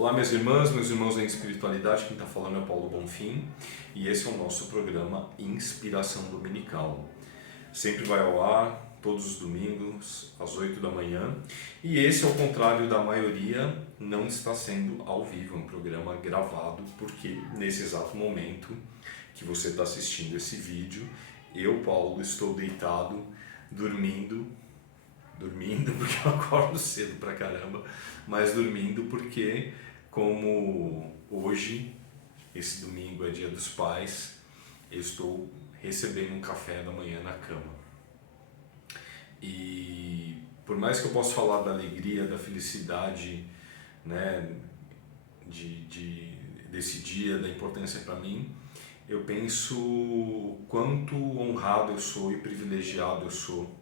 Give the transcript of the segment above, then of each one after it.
Olá, minhas irmãs, meus irmãos em espiritualidade, quem está falando é o Paulo Bonfim e esse é o nosso programa Inspiração Dominical. Sempre vai ao ar, todos os domingos, às 8 da manhã, e esse, ao contrário da maioria, não está sendo ao vivo, é um programa gravado, porque nesse exato momento que você está assistindo esse vídeo, eu, Paulo, estou deitado, dormindo porque eu acordo cedo pra caramba, mas dormindo porque, como hoje, esse domingo é dia dos pais, eu estou recebendo um café da manhã na cama. E por mais que eu possa falar da alegria, da felicidade, né, desse dia, da importância para mim, eu penso o quanto honrado eu sou e privilegiado eu sou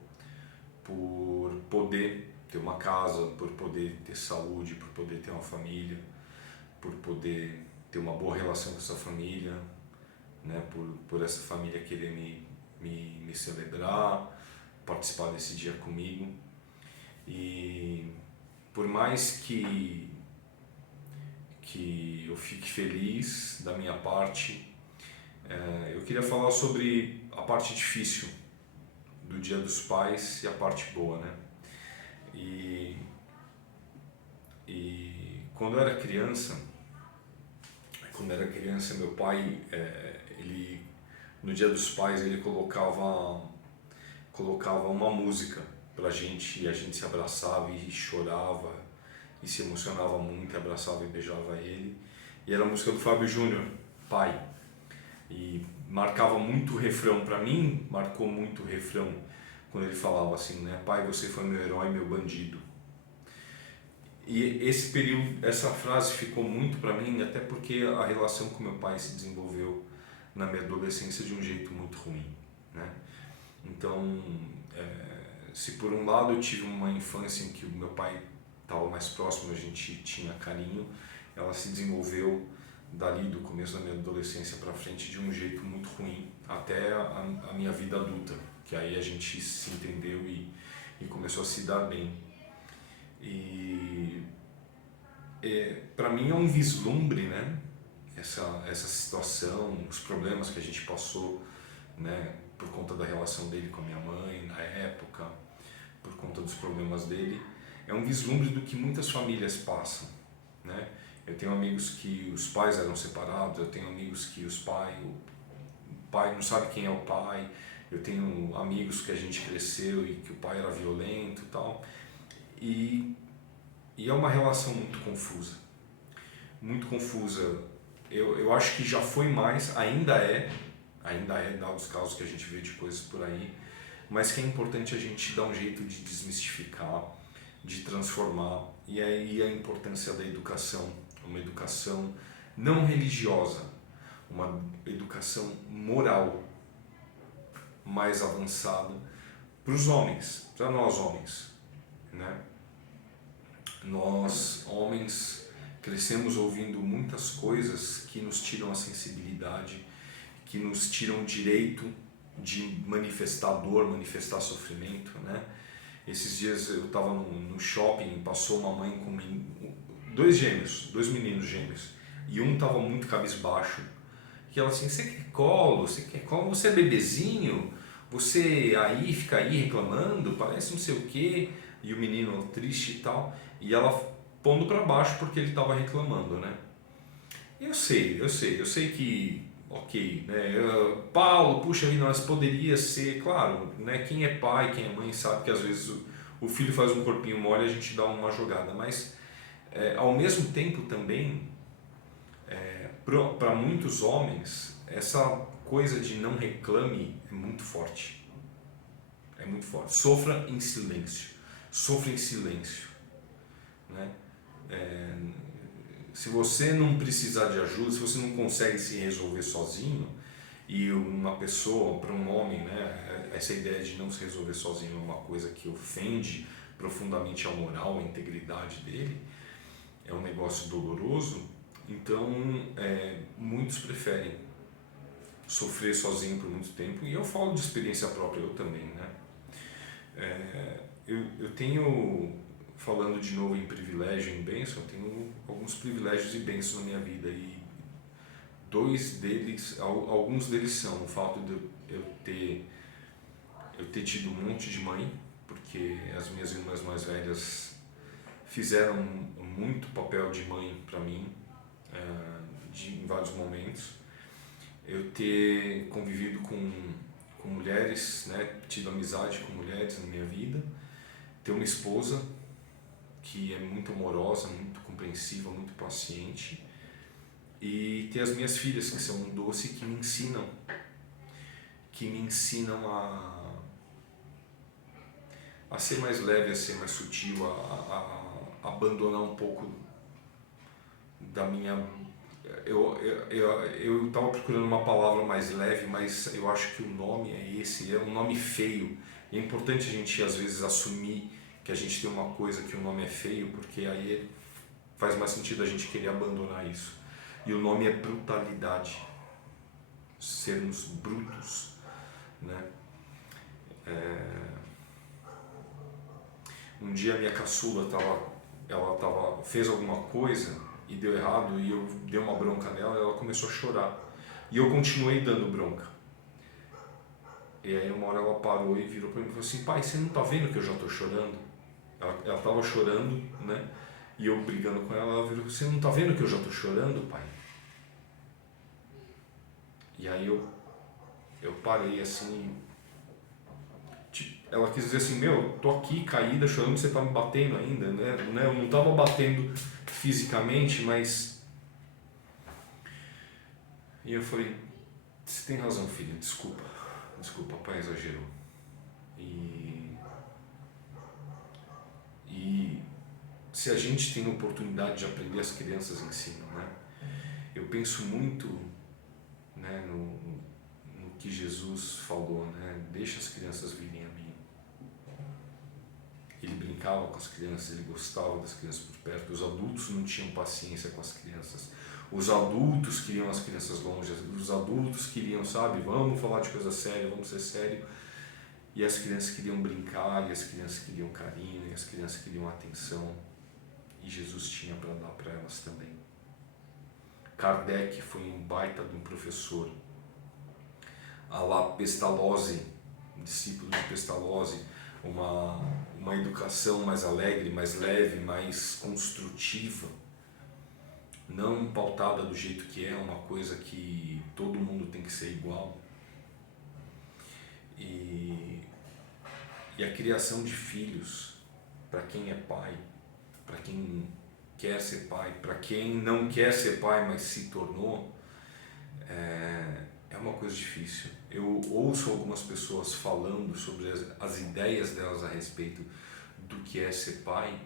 por poder ter uma casa, por poder ter saúde, por poder ter uma família, por poder ter uma boa relação com essa família, né? por essa família querer me celebrar, participar desse dia comigo. E por mais que eu fique feliz da minha parte, eu queria falar sobre a parte difícil do Dia dos Pais e a parte boa, né? E quando eu era criança, meu pai, ele no Dia dos Pais ele colocava uma música pra gente e a gente se abraçava e chorava e se emocionava muito, abraçava e beijava ele. E era a música do Fábio Júnior, Pai. E marcava muito o refrão, pra mim marcou muito o refrão quando ele falava assim, né? Pai, você foi meu herói, meu bandido. E esse período, essa frase ficou muito pra mim, até porque a relação com meu pai se desenvolveu na minha adolescência de um jeito muito ruim, né? Então, se por um lado eu tive uma infância em que o meu pai estava mais próximo, a gente tinha carinho, ela se desenvolveu dali do começo da minha adolescência para frente de um jeito muito ruim, até a minha vida adulta, que aí a gente se entendeu e começou a se dar bem. E para mim é um vislumbre, né? Essa situação, os problemas que a gente passou, né? Por conta da relação dele com a minha mãe na época, por conta dos problemas dele, é um vislumbre do que muitas famílias passam, né? Eu tenho amigos que os pais eram separados, eu tenho amigos que o pai não sabe quem é o pai, eu tenho amigos que a gente cresceu e que o pai era violento e tal, e é uma relação muito confusa, muito confusa. Eu acho que já foi mais, ainda é, dados os casos que a gente vê de coisas por aí, mas que é importante a gente dar um jeito de desmistificar, de transformar, e aí a importância da educação, uma educação não religiosa, uma educação moral mais avançada para os homens, para nós homens, né? Nós homens crescemos ouvindo muitas coisas que nos tiram a sensibilidade, que nos tiram o direito de manifestar dor, manifestar sofrimento, né? Esses dias eu estava no shopping, passou uma mãe com dois meninos gêmeos, e um estava muito cabisbaixo, que ela assim, você quer colo? Você quer colo? Você é bebezinho? Você aí fica aí reclamando? Parece não sei o quê. E o menino triste e tal, e ela pondo para baixo porque ele estava reclamando, né? Eu sei que, ok, né? Paulo, puxa vida, mas poderia ser, claro, né? Quem é pai, quem é mãe sabe que às vezes o filho faz um corpinho mole e a gente dá uma jogada, mas ao mesmo tempo também, para muitos homens, essa coisa de não reclame é muito forte. É muito forte. Sofra em silêncio. Sofra em silêncio, né? Se você não precisar de ajuda, se você não consegue se resolver sozinho, e uma pessoa, para um homem, né, essa ideia de não se resolver sozinho é uma coisa que ofende profundamente a moral, a integridade dele, é um negócio doloroso, então muitos preferem sofrer sozinho por muito tempo, e eu falo de experiência própria, eu também, né? Eu tenho falando de novo em privilégio e em bênção, eu tenho alguns privilégios e bênçãos na minha vida, e alguns deles são o fato de eu ter tido um monte de mãe, porque as minhas irmãs mais velhas fizeram muito papel de mãe para mim, em vários momentos. Eu ter convivido com mulheres, né, tido amizade com mulheres na minha vida, ter uma esposa que é muito amorosa, muito compreensiva, muito paciente, e ter as minhas filhas, que são um doce, que me ensinam a ser mais leve, a ser mais sutil, a abandonar um pouco da minha... Eu estava procurando uma palavra mais leve, mas eu acho que o nome é esse, é um nome feio. E é importante a gente às vezes assumir que a gente tem uma coisa, que o nome é feio, porque aí faz mais sentido a gente querer abandonar isso. E o nome é brutalidade, sermos brutos, né? Um dia a minha caçula fez alguma coisa e deu errado, e eu dei uma bronca nela, e ela começou a chorar. E eu continuei dando bronca. E aí uma hora ela parou e virou para mim e falou assim: pai, você não tá vendo que eu já tô chorando? Ela tava chorando, né? E eu brigando com ela, ela virou: você não tá vendo que eu já tô chorando, pai? E aí eu parei assim. Ela quis dizer assim: meu, tô aqui caída, chorando, você tá me batendo ainda, né? Eu não tava batendo fisicamente, mas... E eu falei: você tem razão, filha, desculpa, pai exagerou. E se a gente tem a oportunidade de aprender, as crianças ensinam, né? Eu penso muito, né, no que Jesus falou, né? Deixa as crianças virem a mim. Ele brincava com as crianças, ele gostava das crianças por perto. Os adultos não tinham paciência com as crianças. Os adultos queriam as crianças longe. Os adultos queriam, sabe, vamos falar de coisa séria, vamos ser sério. E as crianças queriam brincar, e as crianças queriam carinho, e as crianças queriam atenção. E Jesus tinha para dar para elas também. Kardec foi um baita de um professor. A lá Pestalozzi, discípulo de Pestalozzi, uma educação mais alegre, mais leve, mais construtiva, não pautada do jeito que é, uma coisa que todo mundo tem que ser igual. E a criação de filhos, para quem é pai, para quem quer ser pai, para quem não quer ser pai, mas se tornou, é uma coisa difícil. Eu ouço algumas pessoas falando sobre as ideias delas a respeito do que é ser pai,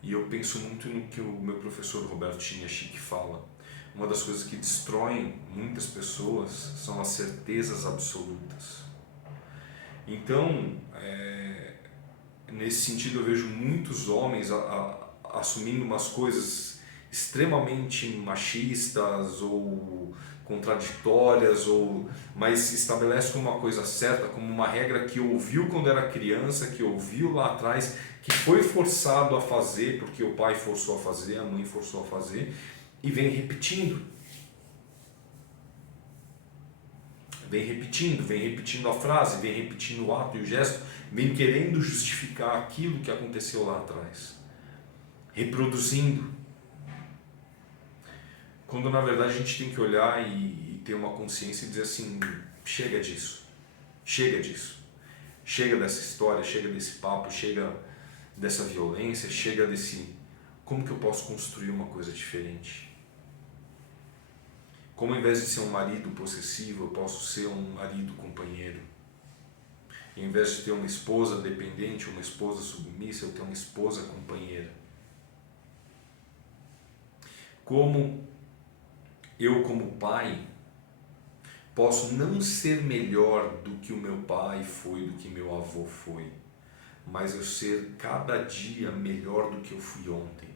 e eu penso muito no que o meu professor Roberto Chiniachik fala. Uma das coisas que destroem muitas pessoas são as certezas absolutas. Então, nesse sentido, eu vejo muitos homens assumindo umas coisas extremamente machistas ou contraditórias, mas estabelece como uma coisa certa, como uma regra que ouviu quando era criança, que ouviu lá atrás, que foi forçado a fazer porque o pai forçou a fazer, a mãe forçou a fazer, e vem repetindo. Vem repetindo a frase, vem repetindo o ato e o gesto, vem querendo justificar aquilo que aconteceu lá atrás, reproduzindo. Quando na verdade a gente tem que olhar e ter uma consciência e dizer assim: chega disso, chega dessa história, chega desse papo, chega dessa violência, chega desse... Como que eu posso construir uma coisa diferente? Como ao invés de ser um marido possessivo, eu posso ser um marido companheiro? E ao invés de ter uma esposa dependente, uma esposa submissa, eu ter uma esposa companheira? Como eu, como pai, posso não ser melhor do que o meu pai foi, do que meu avô foi, mas eu ser cada dia melhor do que eu fui ontem?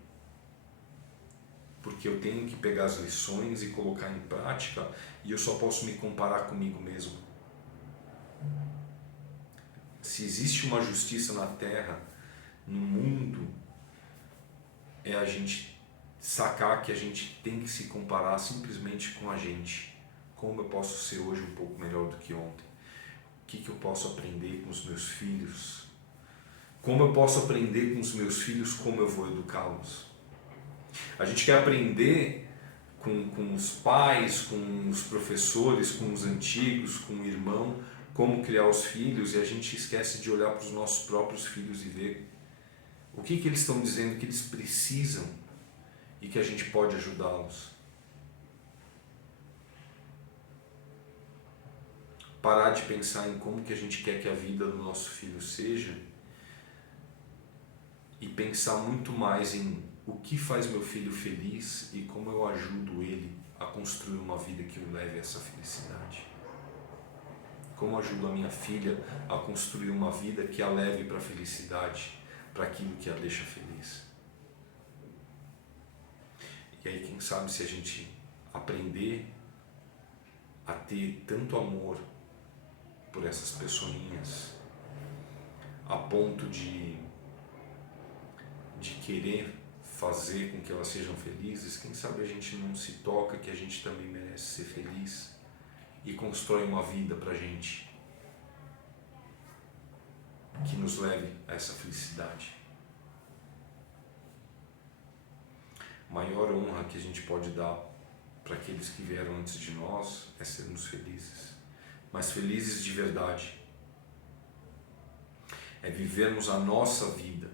Porque eu tenho que pegar as lições e colocar em prática, e eu só posso me comparar comigo mesmo. Se existe uma justiça na Terra, no mundo, é a gente sacar que a gente tem que se comparar simplesmente com a gente. Como eu posso ser hoje um pouco melhor do que ontem? O que eu posso aprender com os meus filhos? Como eu posso aprender com os meus filhos como eu vou educá-los? A gente quer aprender com os pais, com os professores, com os antigos, com o irmão, como criar os filhos, e a gente esquece de olhar para os nossos próprios filhos e ver o que eles estão dizendo que eles precisam e que a gente pode ajudá-los. Parar de pensar em como que a gente quer que a vida do nosso filho seja e pensar muito mais em o que faz meu filho feliz e como eu ajudo ele a construir uma vida que o leve a essa felicidade. Como eu ajudo a minha filha a construir uma vida que a leve para a felicidade, para aquilo que a deixa feliz. E aí, quem sabe, se a gente aprender a ter tanto amor por essas pessoinhas, a ponto de querer fazer com que elas sejam felizes, quem sabe a gente não se toca que a gente também merece ser feliz e constrói uma vida pra gente que nos leve a essa felicidade. A maior honra que a gente pode dar para aqueles que vieram antes de nós é sermos felizes, mas felizes de verdade. É vivermos a nossa vida,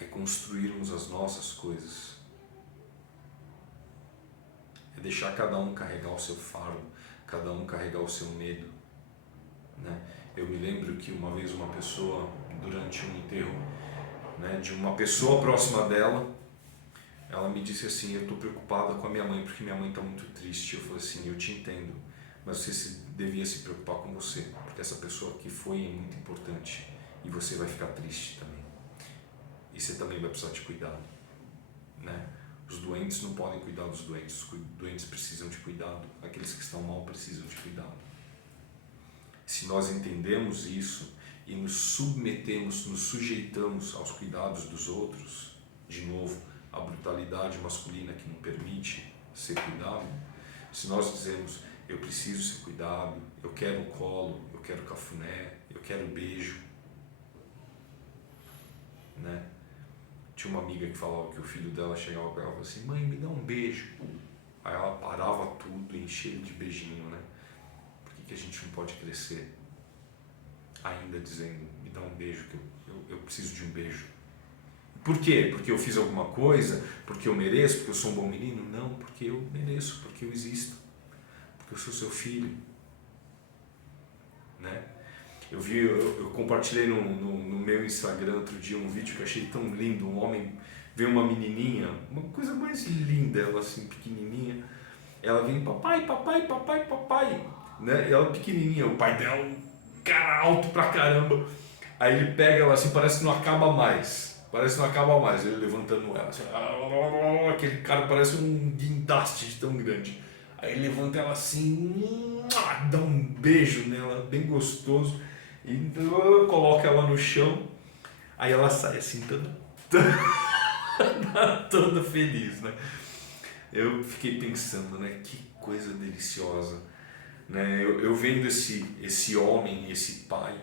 é construirmos as nossas coisas, é deixar cada um carregar o seu fardo, cada um carregar o seu medo, né? Eu me lembro que uma vez uma pessoa, durante um enterro, né, de uma pessoa próxima dela, ela me disse assim: eu estou preocupada com a minha mãe porque minha mãe está muito triste. Eu falei assim: eu te entendo, mas você devia se preocupar com você, porque essa pessoa que foi é muito importante e você vai ficar triste também. E você também vai precisar de cuidado, né? Os doentes não podem cuidar dos doentes, os doentes precisam de cuidado, aqueles que estão mal precisam de cuidado. Se nós entendemos isso e nos submetemos, nos sujeitamos aos cuidados dos outros, de novo, a brutalidade masculina que não permite ser cuidado, se nós dizemos: eu preciso ser cuidado, eu quero colo, eu quero cafuné, eu quero beijo, né? Tinha uma amiga que falava que o filho dela chegava para ela e falava assim: mãe, me dá um beijo. Aí ela parava tudo, enchia de beijinho, né? Por que a gente não pode crescer ainda dizendo: me dá um beijo, que eu preciso de um beijo? Por quê? Porque eu fiz alguma coisa? Porque eu mereço? Porque eu sou um bom menino? Não, porque eu mereço, porque eu existo, porque eu sou seu filho, né? Eu compartilhei no meu Instagram outro dia um vídeo que eu achei tão lindo. Um homem vê uma menininha, uma coisa mais linda, ela assim pequenininha, ela vem: papai, papai, papai, papai, né? E ela pequenininha, o pai dela um cara alto pra caramba. Aí ele pega ela assim, parece que não acaba mais, ele levantando ela assim, aquele cara parece um guindaste de tão grande. Aí ele levanta ela assim, dá um beijo nela, bem gostoso, e coloca ela no chão. Aí ela sai assim, toda feliz, né? Eu fiquei pensando, né? Que coisa deliciosa, né? Eu vendo esse homem, esse pai,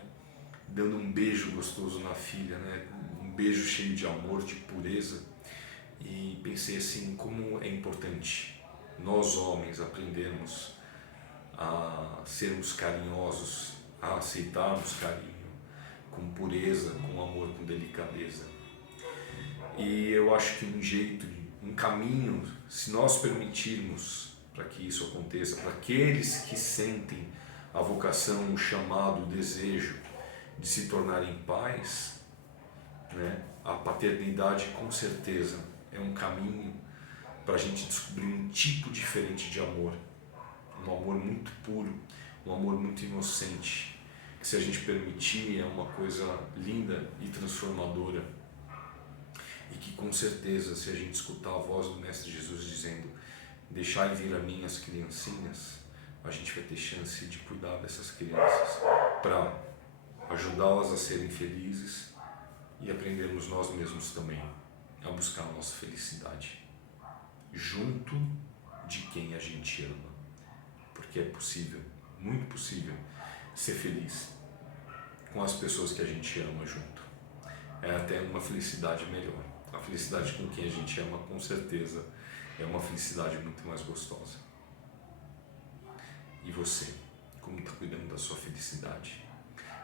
dando um beijo gostoso na filha, né? Um beijo cheio de amor, de pureza. E pensei assim, como é importante nós homens aprendermos a sermos carinhosos, a aceitarmos carinho, com pureza, com amor, com delicadeza. E eu acho que um jeito, um caminho, se nós permitirmos para que isso aconteça, para aqueles que sentem a vocação, o chamado, o desejo de se tornarem pais, né? A paternidade com certeza é um caminho para a gente descobrir um tipo diferente de amor, um amor muito puro, um amor muito inocente, que, se a gente permitir, é uma coisa linda e transformadora, e que com certeza, se a gente escutar a voz do Mestre Jesus dizendo: deixai vir a mim as criancinhas, a gente vai ter chance de cuidar dessas crianças para ajudá-las a serem felizes, e aprendermos nós mesmos também a buscar a nossa felicidade junto de quem a gente ama, porque é possível, muito possível, ser feliz com as pessoas que a gente ama junto. É até uma felicidade melhor. A felicidade com quem a gente ama, com certeza, é uma felicidade muito mais gostosa. E você, como está cuidando da sua felicidade?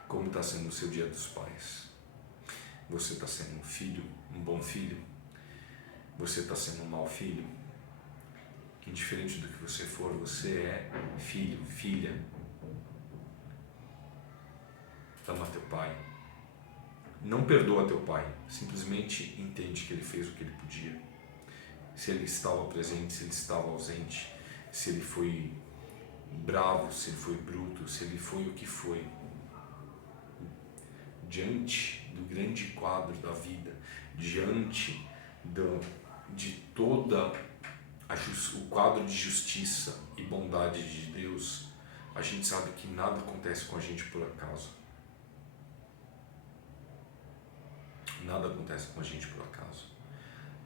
Como está sendo o seu Dia dos Pais? Você está sendo um filho, um bom filho? Você está sendo um mau filho? Indiferente do que você for, você é filho, filha. Ama teu pai. Não perdoa teu pai, simplesmente entende que ele fez o que ele podia. Se ele estava presente, se ele estava ausente, se ele foi bravo, se ele foi bruto, se ele foi o que foi. Diante do grande quadro da vida, diante de toda o quadro de justiça e bondade de Deus, a gente sabe que nada acontece com a gente por acaso. Nada acontece com a gente por acaso.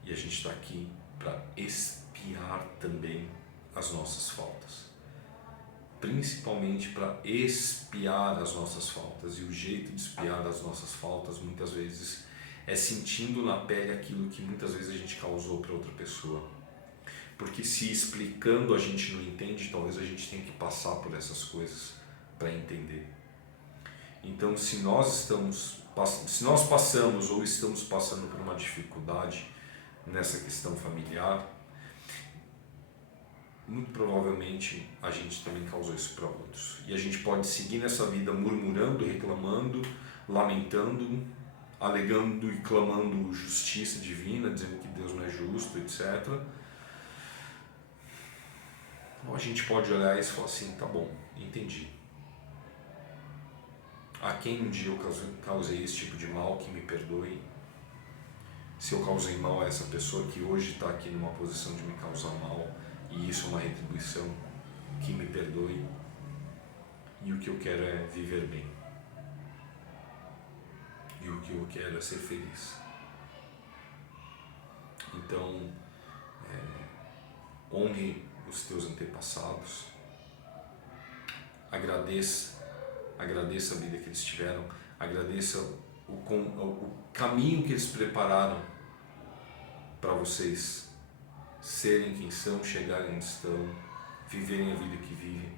E a gente está aqui para expiar também as nossas faltas. Principalmente para expiar as nossas faltas. E o jeito de expiar as nossas faltas, muitas vezes, é sentindo na pele aquilo que muitas vezes a gente causou para outra pessoa. Porque se explicando a gente não entende, talvez a gente tenha que passar por essas coisas para entender. Então, se nós passamos ou estamos passando por uma dificuldade nessa questão familiar, muito provavelmente a gente também causou isso para outros. E a gente pode seguir nessa vida murmurando, reclamando, lamentando, alegando e clamando justiça divina, dizendo que Deus não é justo, etc. Ou a gente pode olhar isso e falar assim, tá bom, entendi. A quem um dia eu causei esse tipo de mal, que me perdoe. Se eu causei mal a essa pessoa que hoje está aqui numa posição de me causar mal, e isso é uma retribuição, que me perdoe. E o que eu quero é viver bem. E o que eu quero é ser feliz. Então, honre os teus antepassados, agradeça a vida que eles tiveram, agradeça o caminho que eles prepararam para vocês serem quem são, chegarem onde estão, viverem a vida que vivem.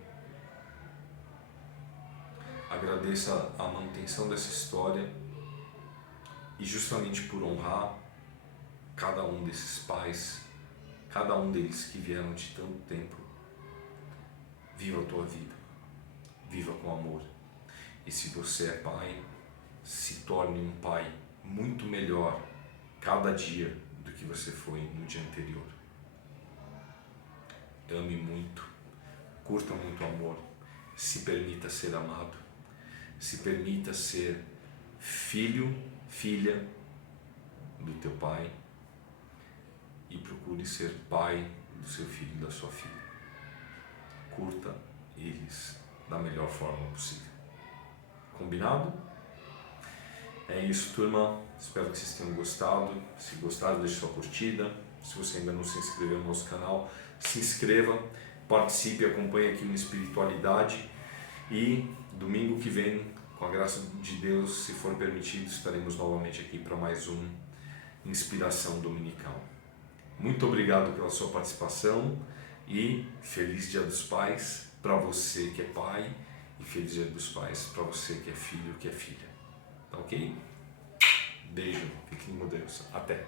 Agradeça a manutenção dessa história e justamente por honrar cada um desses pais, cada um deles que vieram de tanto tempo, viva a tua vida, viva com amor. E se você é pai, se torne um pai muito melhor cada dia do que você foi no dia anterior. Ame muito, curta muito o amor, se permita ser amado, se permita ser filho, filha do teu pai e procure ser pai do seu filho e da sua filha. Curta eles da melhor forma possível. Combinado? É isso, turma. Espero que vocês tenham gostado. Se gostaram, deixe sua curtida. Se você ainda não se inscreveu no nosso canal, se inscreva, participe, acompanhe aqui no Espiritualidade. E domingo que vem, com a graça de Deus, se for permitido, estaremos novamente aqui para mais um Inspiração Dominical. Muito obrigado pela sua participação e feliz Dia dos Pais para você que é pai e feliz Dia dos Pais para você que é filho, que é filha. Tá ok? Beijo, fiquem com Deus. Até!